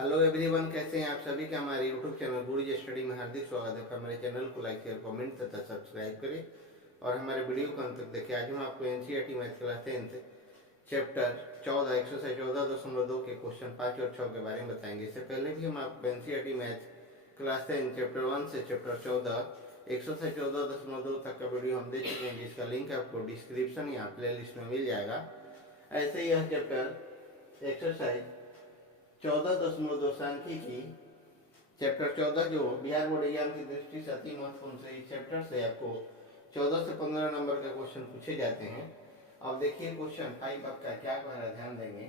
Hello everyone, कैसे हैं आप सभी का हमारे यूट्यूब चैनल गुरुज स्टडी में हार्दिक स्वागत है। हमारे चैनल को लाइक शेयर कमेंट तथा सब्सक्राइब करें और हमारे वीडियो को अंत तक देखें। आज हम आपको NCERT math class 10 chapter 14 exercise 14.2 के क्वेश्चन 5 और 6 के बारे में बताएंगे। इससे पहले भी हम आपको एनसीईआरटी मैथ क्लास 10 चैप्टर 1 से चैप्टर 14 एक्सरसाइज 14.2 तक का वीडियो हम दे चुके हैं, जिसका लिंक आपको डिस्क्रिप्शन या प्ले लिस्ट में मिल जाएगा। ऐसे ही यह चैप्टर एक्सरसाइज 14.2 सांख्यिकी चैप्टर 14 जो बिहार बोर्ड एग्जाम की दृष्टि से अति महत्वपूर्ण से इस चैप्टर से आपको 14 से 15 नंबर का क्वेश्चन पूछे जाते हैं। अब देखिए क्वेश्चन 5 आपका क्या कह रहा है, ध्यान देंगे।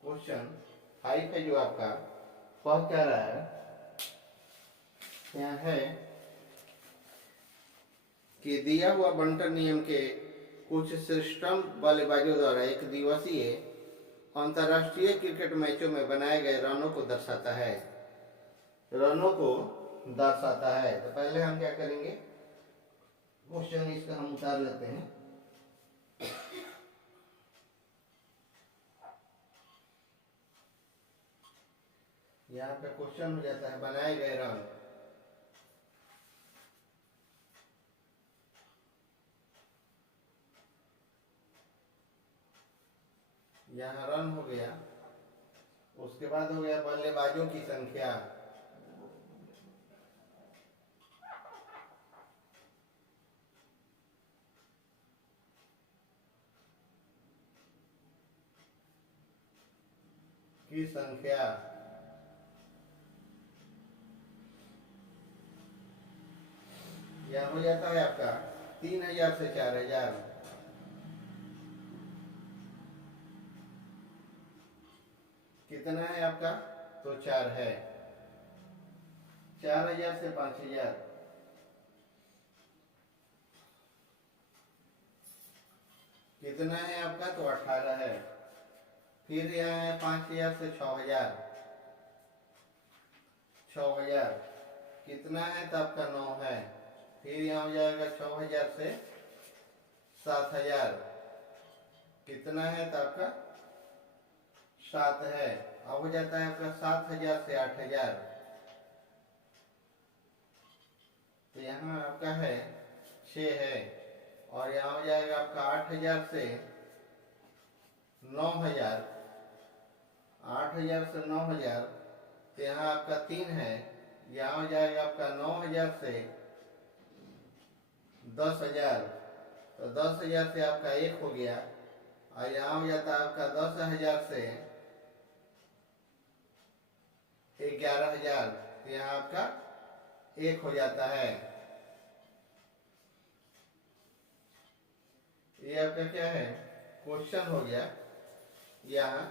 क्वेश्चन 5 है जो आपका वह कह रहा है, यहाँ है कि दिया हुआ बंटन नियम के कुछ सिस्टम बल्लेबाजों द्वारा एक दिवसीय अंतरराष्ट्रीय क्रिकेट मैचों में बनाए गए रनों को दर्शाता है। रनों को दर्शाता है। तो पहले हम क्या करेंगे, क्वेश्चन इसका हम उतार लेते हैं। यहाँ पे क्वेश्चन हो जाता है बनाए गए रन। यहाँ रन हो गया, उसके बाद हो गया बल्लेबाजों की संख्या। यह हो जाता है आपका 3000 से 4000। कितना है आपका, तो 4 है। 4000 से 5000 कितना है आपका, तो 18 है। फिर यहाँ है 5000 से 6000 कितना है, तो आपका 9 है। फिर यहाँ हो जाएगा 6000 से 7000 कितना है, तो आपका 7 है। अब हो जाता है आपका 7000 से 8000। तो यहाँ आपका है 6 है। और यहाँ हो जाएगा आपका 8000 से 9000। 8000 से 9000 तो यहाँ आपका 3 है। यहाँ हो जाएगा आपका 9000 से 10000। तो 10000 से आपका 1 हो गया। और यहाँ हो जाता है आपका 10000 से 11000। तो यहाँ आपका 1 हो जाता है। ये आपका क्या है, क्वेश्चन हो गया यहाँ।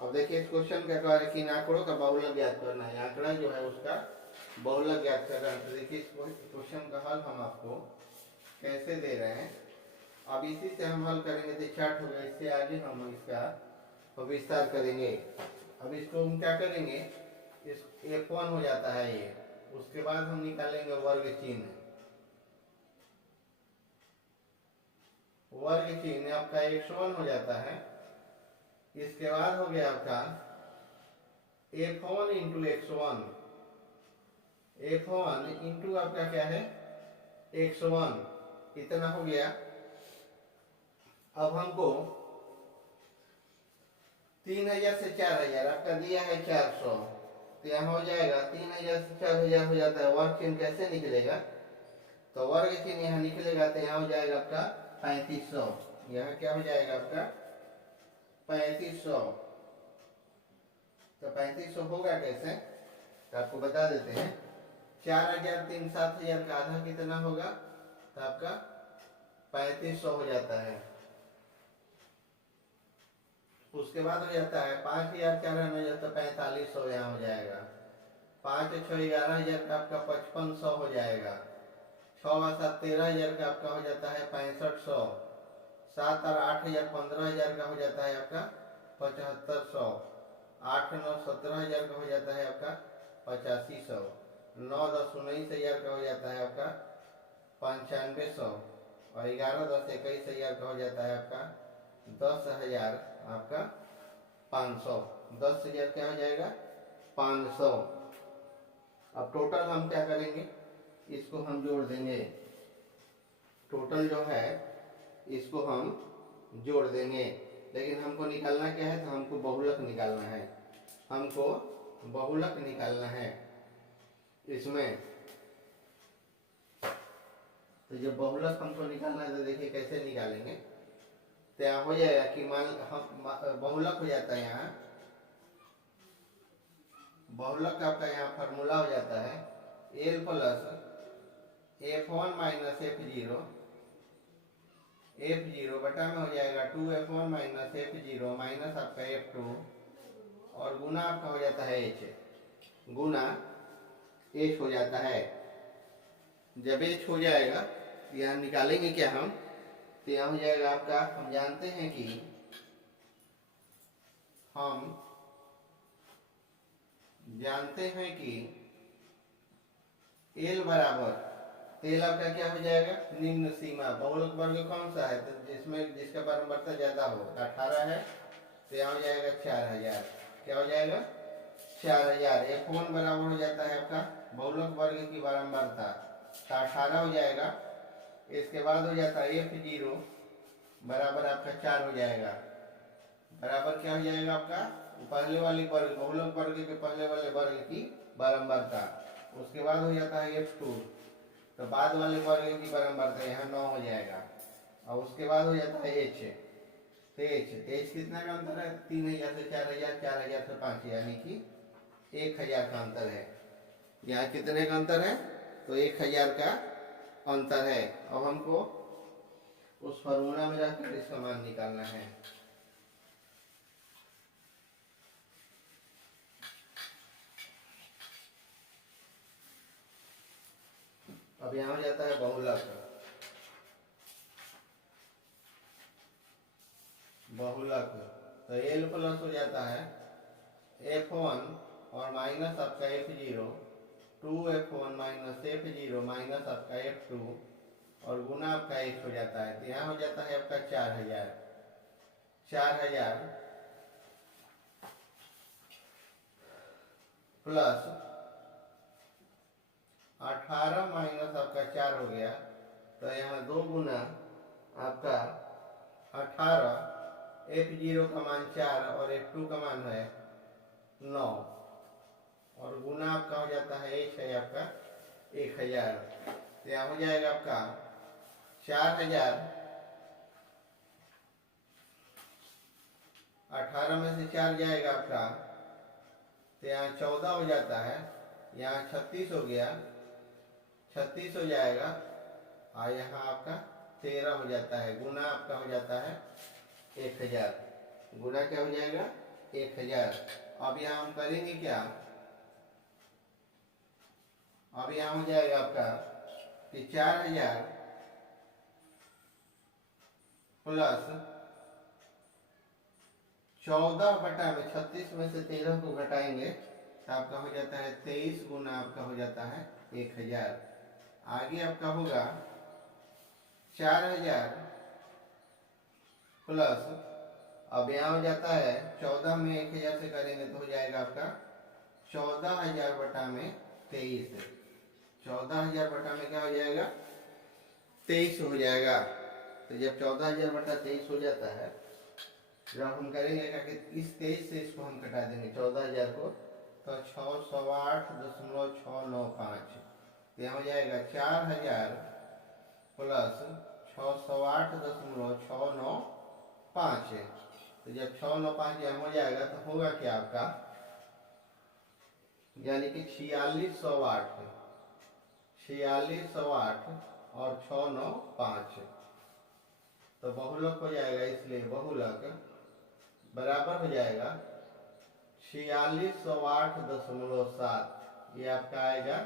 अब देखिए इस क्वेश्चन का क्या है कि इन आंकड़ों का बहुलक ज्ञात करना है। आंकड़ा जो है उसका बहुलक ज्ञात करना है। तो देखिए इस क्वेश्चन का हल हम आपको कैसे दे रहे हैं। अब इसी से हम हल करेंगे तो 6 हो गया। इससे आगे हम इसका विस्तार करेंगे। अब इसको हम क्या करेंगे, इस F1 हो जाता है ये। उसके बाद हम निकालेंगे वर्ग चिन्ह। वर्ग चिन्ह आपका X1 हो जाता है। इसके बाद हो गया आपका F1 into X1। F1 into आपका क्या है, X1 इतना हो गया। अब हमको 3000 से 4000 आपका दिया है 400। तो यहाँ हो जाएगा 3000 से 4000 हो जाता है। वर्ग चिन्ह कैसे निकलेगा, तो वर्ग चिन्ह यहाँ निकलेगा तो यहाँ हो जाएगा आपका 3500। यहाँ क्या हो जाएगा आपका 3500। तो 3500 होगा कैसे, तो आपको बता देते हैं। 4000 3 7000 का आधा कितना होगा, तो आपका 3500 हो जाता है। उसके बाद हो जाता है 5000 4 हो जाता है 4500। यहाँ हो जाएगा 5 6 11000 का आपका 5500 हो जाएगा। 6 7 13000 का आपका हो जाता है 6500। 7 और 8000 15000 का हो जाता है आपका 7500। 8 9 17000 का हो जाता है आपका 8500। 9 10 19000 का हो जाता है आपका 9500। और 11 10 21000 का हो जाता है आपका 10,000 आपका 500। 10,000 क्या हो जाएगा 500। अब टोटल हम क्या करेंगे, इसको हम जोड़ देंगे, टोटल जो है इसको हम जोड़ देंगे। लेकिन हमको निकालना क्या है, तो हमको बहुलक निकालना है, हमको बहुलक निकालना है इसमें। तो जब बहुलक हमको निकालना है तो देखिए कैसे निकालेंगे। तो यहाँ हो जाएगा कि मान हम बहुलक हो जाता है, यहाँ बहुलक आपका यहाँ फार्मूला हो जाता है L plus F1 minus F0 बटा में हो जाएगा 2F1 माइनस F0 माइनस आपका F2 और गुना आपका हो जाता है H, गुना H हो जाता है। जब H हो जाएगा यहाँ निकालेंगे क्या हम, तो यहाँ हो जाएगा आपका, हम जानते हैं कि L बराबर, तेल आपका क्या हो जाएगा निम्न सीमा, बहुलक वर्ग कौन सा है, तो जिसमें जिसका बारंबारता ज्यादा हो, 18 है तो यहाँ हो जाएगा 4000, क्या हो जाएगा 4000। F1 बराबर हो जाता है आपका बहुलक वर्ग की बारंबारता, तो 18 हो जाएगा। इसके बाद हो जाता है F0 बराबर आपका 4 हो जाएगा, बराबर क्या हो जाएगा आपका पहले वाली वर्ग, बहुलक वर्ग के पहले वाले वर्ग की बारंबारता। उसके बाद हो जाता है F2, तो बाद वाले वर्ग की बारंबारता यहाँ 9 हो जाएगा। और उसके बाद हो जाता है H, H कितना का अंतर है, 3000 से 4000, 4000 से 5, यानी कि 1000 का अंतर है। यहाँ कितने का अंतर है, तो 1000 का अंतर है। अब हमको उस फॉर्मूला में रखकर इसका मान निकालना है। अब यहाँ हो जाता है बहुलक, तो L प्लस हो जाता है F1 और माइनस आपका F0, 2F1 minus F0 minus आपका F2 और गुना आपका H हो जाता है। तो यहाँ हो जाता है आपका 4000 प्लस 18 माइनस आपका 4 हो गया, तो यहाँ 2 गुना आपका 18, F0 का मान 4 और F2 का मान है 9 और गुना आपका हो जाता है H है आपका 1000। तो यहाँ हो जाएगा आपका 4000, 18 में से 4 जाएगा आपका, तो यहाँ 14 हो जाता है, यहाँ 36 हो गया, 36 हो जाएगा और यहाँ आपका 13 हो जाता है, गुना आपका हो जाता है 1000, गुना क्या हो जाएगा 1000। अब यहाँ हम करेंगे क्या, अब यहाँ हो जाएगा आपका कि 4000 प्लस 14 बटा में 36 में से 13 को घटाएंगे तो आपका हो जाता है 23, गुना आपका हो जाता है 1000। आगे आपका होगा 4000 प्लस, अब यहाँ हो जाता है 14 में 1000 से करेंगे तो हो जाएगा आपका 14000 बटा में 23, 14000 बटा में क्या हो जाएगा 23 हो जाएगा। तो जब 14000 बटा 23 हो जाता है, जब हम करेंगे क्या कि इस 23 से इसको हम घटा देंगे 14000 को, तो 608.695, यहाँ हो जाएगा 4000 प्लस 608.695। तो जब 695 यहाँ हो जाएगा तो होगा क्या आपका, यानी कि 4608 और 695, तो बहुलक हो जाएगा, इसलिए बहुलक बराबर हो जाएगा 4608.7, ये आपका आएगा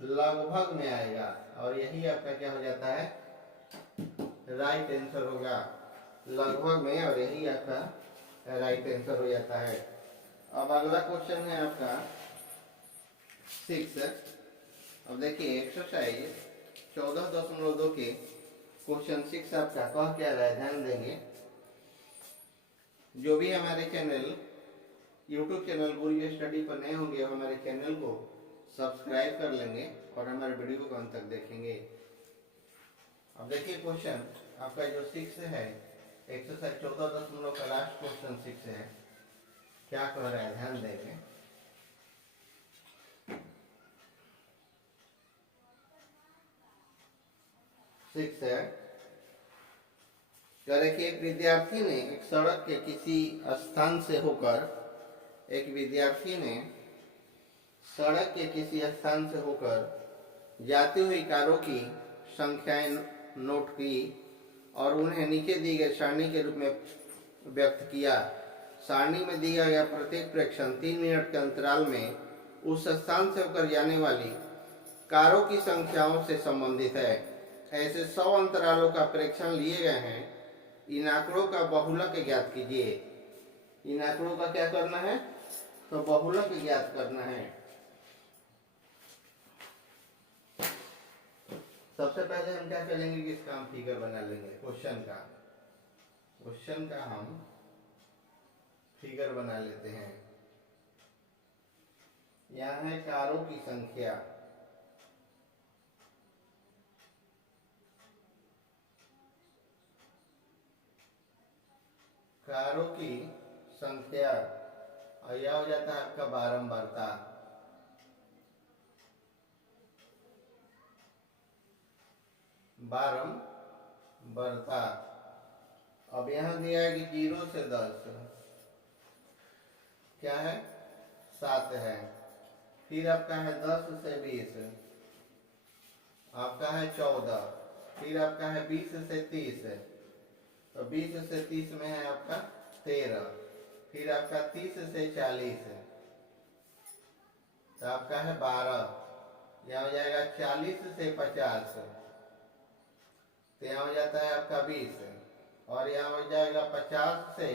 लगभग में आएगा, और यही आपका क्या हो जाता है राइट आंसर होगा, लगभग में, और यही आपका राइट आंसर हो जाता है। अब अगला क्वेश्चन है आपका 6। अब देखिए एक्सरसाइज 14.2 के क्वेश्चन 6 आपका कह क्या रहा है, ध्यान देंगे। जो भी हमारे चैनल यूट्यूब चैनल गुरु स्टडी पर नए होंगे हमारे चैनल को सब्सक्राइब कर लेंगे और हमारे वीडियो को अंत तक देखेंगे। अब देखिए क्वेश्चन आपका जो 6 है, एक्सरसाइज 14.0 का लास्ट क्वेश्चन 6 है। क्या कह रहा है ध्यान देंगे। सिक्स है कह रहे कि एक विद्यार्थी ने एक सड़क के किसी स्थान से होकर सड़क के किसी स्थान से होकर जाती हुई कारों की संख्याएं नोट की और उन्हें नीचे दी गई सारणी के रूप में व्यक्त किया। सारणी में दिया गया प्रत्येक प्रेक्षण 3 मिनट के अंतराल में उस स्थान से होकर जाने वाली कारों की संख्याओं से संबंधित है। ऐसे 100 अंतरालों का प्रेक्षण लिए गए हैं। इन आंकड़ों का बहुलक ज्ञात कीजिए। इन आंकड़ों का क्या करना है, तो बहुलक ज्ञात करना है। सबसे पहले हम क्या करेंगे कि इसका हम फिगर बना लेंगे। क्वेश्चन का हम फिगर बना लेते हैं। यहाँ है कारों की संख्या, कारों की संख्या और यह हो जाता है आपका बारंबारता। अब यहाँ दिया है कि 0 से 10 क्या है 7 है। फिर आपका है 10 से 20 आपका है 14। फिर आपका है 20 से 30 तो 20 से 30 में है आपका 13। फिर आपका 30 से 40 तो आपका है 12। यह हो जाएगा 40 से 50 तो यहाँ हो जाता है आपका 20। और यहाँ हो जाएगा 50 से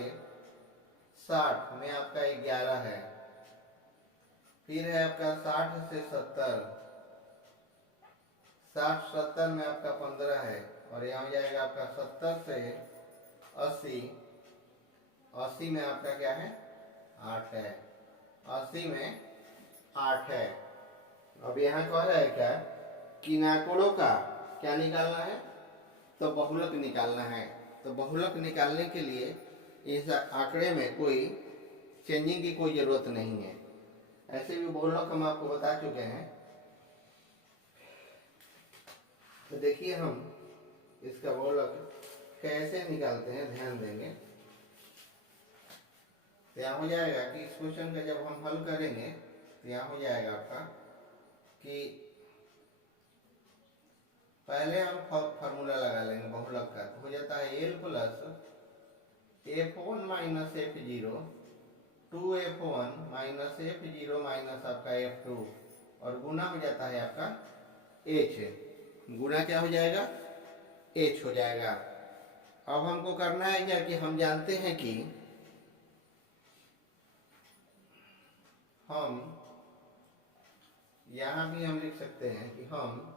60 में आपका 11 है। फिर है आपका 60 से 70, 60-70 में आपका 15 है। और यहाँ हो जाएगा आपका 70 से 80, 80 में आपका क्या है 8 है। 80 में 8 है। अब यहाँ कह रहा है क्या कि इन आंकड़ों का क्या निकालना है, तो बहुलक निकालना है। तो बहुलक निकालने के लिए इस आंकड़े में कोई चेंजिंग की कोई जरूरत नहीं है। ऐसे भी बहुलक हम आपको बता चुके हैं। तो देखिए हम इसका बहुलक कैसे निकालते हैं, ध्यान देंगे। तो यहाँ हो जाएगा कि इस क्वेश्चन का जब हम हल करेंगे तो यहाँ हो जाएगा आपका कि पहले हम फॉर्मूला लगा लेंगे बहुलक का। तो हो जाता है L plus F1 minus F0 2F1 minus F0 minus आपका F2 और गुना हो जाता है आपका H। गुना क्या हो जाएगा H हो जाएगा। अब हमको करना है क्या कि हम जानते हैं कि हम यहाँ भी हम लिख सकते हैं कि हम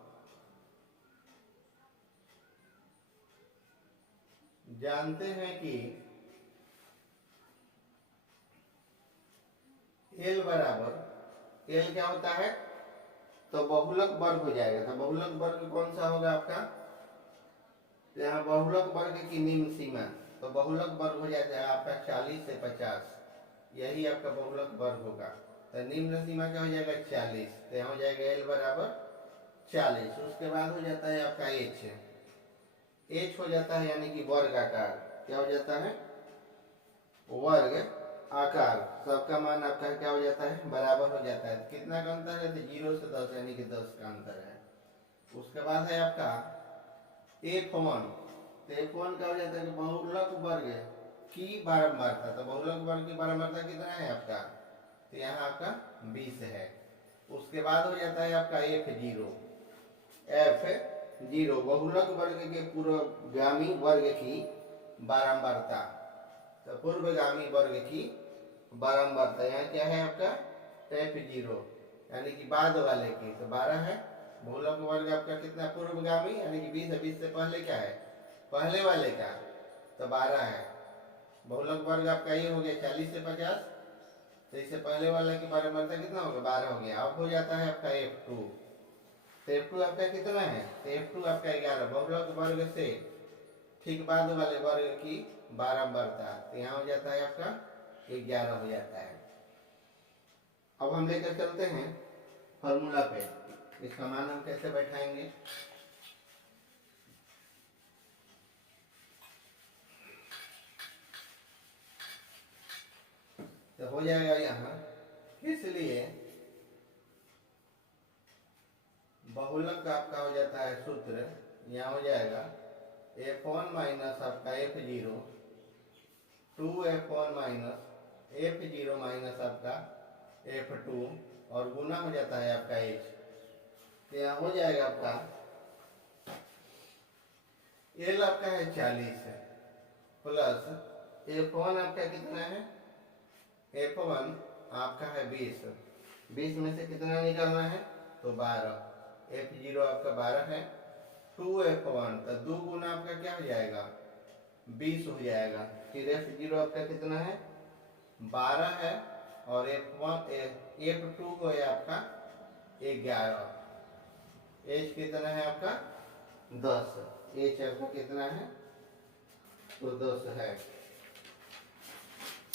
जानते हैं कि L बराबर L क्या होता है, तो बहुलक वर्ग हो जाएगा। तो बहुलक वर्ग कौन सा होगा आपका, यहाँ बहुलक वर्ग की निम्न सीमा, तो बहुलक वर्ग हो जाता है आपका 40 से 50, यही आपका बहुलक वर्ग होगा। तो निम्न सीमा क्या हो जाएगा 40, तो यहाँ हो जाएगा L बराबर 40। उसके बाद हो जाता है आपका H हो जाता है यानी कि वर्ग आकार। क्या हो जाता है वर्ग आकार। सबका मान आपका क्या हो जाता है बराबर हो जाता है। कितना का अंतर है, तो 0 से 10 यानी कि 10 का अंतर है। उसके बाद है आपका F1। तो F1 क्या हो जाता है कि बहुलक वर्ग की बारंबारता। तो बहुलक वर्ग की बारंबारता कितना है आपका, तो यहाँ आपका 20 है। उसके बाद हो जाता है आपका F0 बहुलक वर्ग के पूर्वगामी वर्ग की बारंबारता। तो पूर्वगामी वर्ग की बारंबारता यहाँ क्या है आपका F0 यानी कि बाद वाले की, तो 12 है। बहुलक वर्ग आपका कितना पूर्वगामी यानी कि 20 है। 20 से पहले क्या है पहले वाले का, तो 12 है। बहुलक वर्ग आपका ये हो गया 40 से 50। तो इससे पहले वाला की बारंबारता कितना होगा, 12 हो गया। अब हो जाता है आपका F2। तो F2 आपका कितना है, तो F2 आपका 11, बहुलक वर्ग से ठीक बाद वाले वर्ग की बारंबारता, तो यहाँ हो जाता है आपका 11 हो जाता है। अब हम लेकर चलते हैं फॉर्मूला पे, इसका मान हम कैसे बैठाएंगे। तो हो जाएगा यहाँ, इसलिए बहुलक का आपका हो जाता है सूत्र, यहाँ हो जाएगा F1 माइनस आपका F0, 2F1 minus F0 minus आपका F2 और गुना हो जाता है आपका H। तो यहाँ हो जाएगा आपका L आपका है 40 प्लस F1 आपका कितना है, F1 आपका है 20, 20 में से कितना निकालना है, तो 12, F0 आपका 12 है, 2F1 तो 2 गुना आपका क्या हो जाएगा, 20 हो जाएगा। फिर F0 आपका कितना है, 12 है, और F2 को है आपका 11, H कितना है आपका 10, H आपका कितना है, तो 10 है।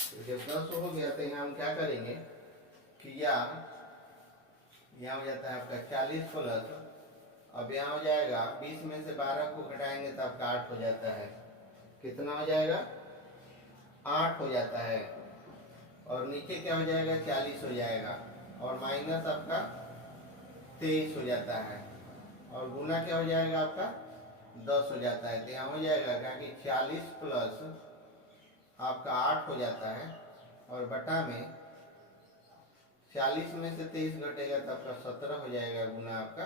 तो जब 10 हो गया तो यहाँ हम क्या करेंगे कि यहाँ हो जाता है आपका 40 प्लस, अब यहाँ हो जाएगा 20 में से 12 को घटाएंगे तो आपका 8 हो जाता है, कितना हो जाएगा, 8 हो जाता है, और नीचे क्या हो जाएगा, 40 हो जाएगा, और माइनस आपका 23 हो जाता है, और गुना क्या हो जाएगा आपका 10 हो जाता है। तो यहाँ हो जाएगा क्या कि 40 प्लस आपका 8 हो जाता है, और बटा में 40 में से 23 घटेगा तो आपका 17 हो जाएगा, गुना आपका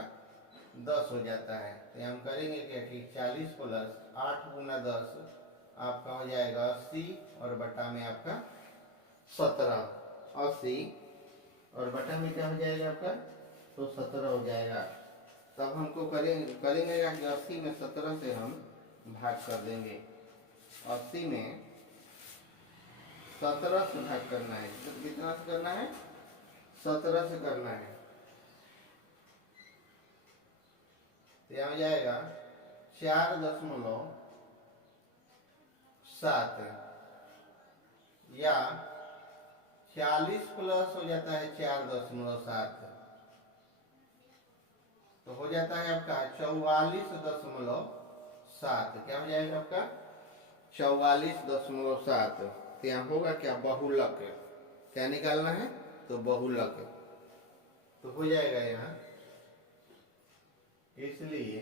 10 हो जाता है। तो हम करेंगे क्या कि 40 प्लस 8 गुना 10 आपका हो जाएगा 80, और बटा में आपका 17, 80 और बटा में क्या हो जाएगा आपका, तो 17 हो जाएगा। तब हमको करेंगे कि 80 में 17 से हम भाग कर देंगे, 80 में 17 से भाग करना है, तो कितना से करना है, 17 से करना है। तो यहाँ जाएगा 4.7 या 40 प्लस हो जाता है 4.7, तो हो जाता है आपका 44.7, क्या हो जाएगा आपका 44.7। तो यहाँ होगा क्या, बहुलक, क्या निकालना है, तो बहुलक, तो हो जाएगा यहाँ, इसलिए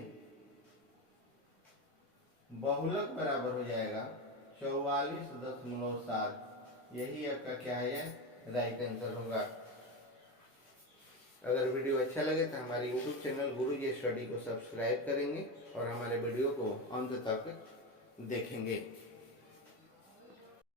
बहुलक बराबर हो जाएगा 44.7, यही आपका क्या है, राइट आंसर होगा। अगर वीडियो अच्छा लगे तो हमारे YouTube चैनल गुरुजी स्टडी को सब्सक्राइब करेंगे और हमारे वीडियो को अंत तक देखेंगे।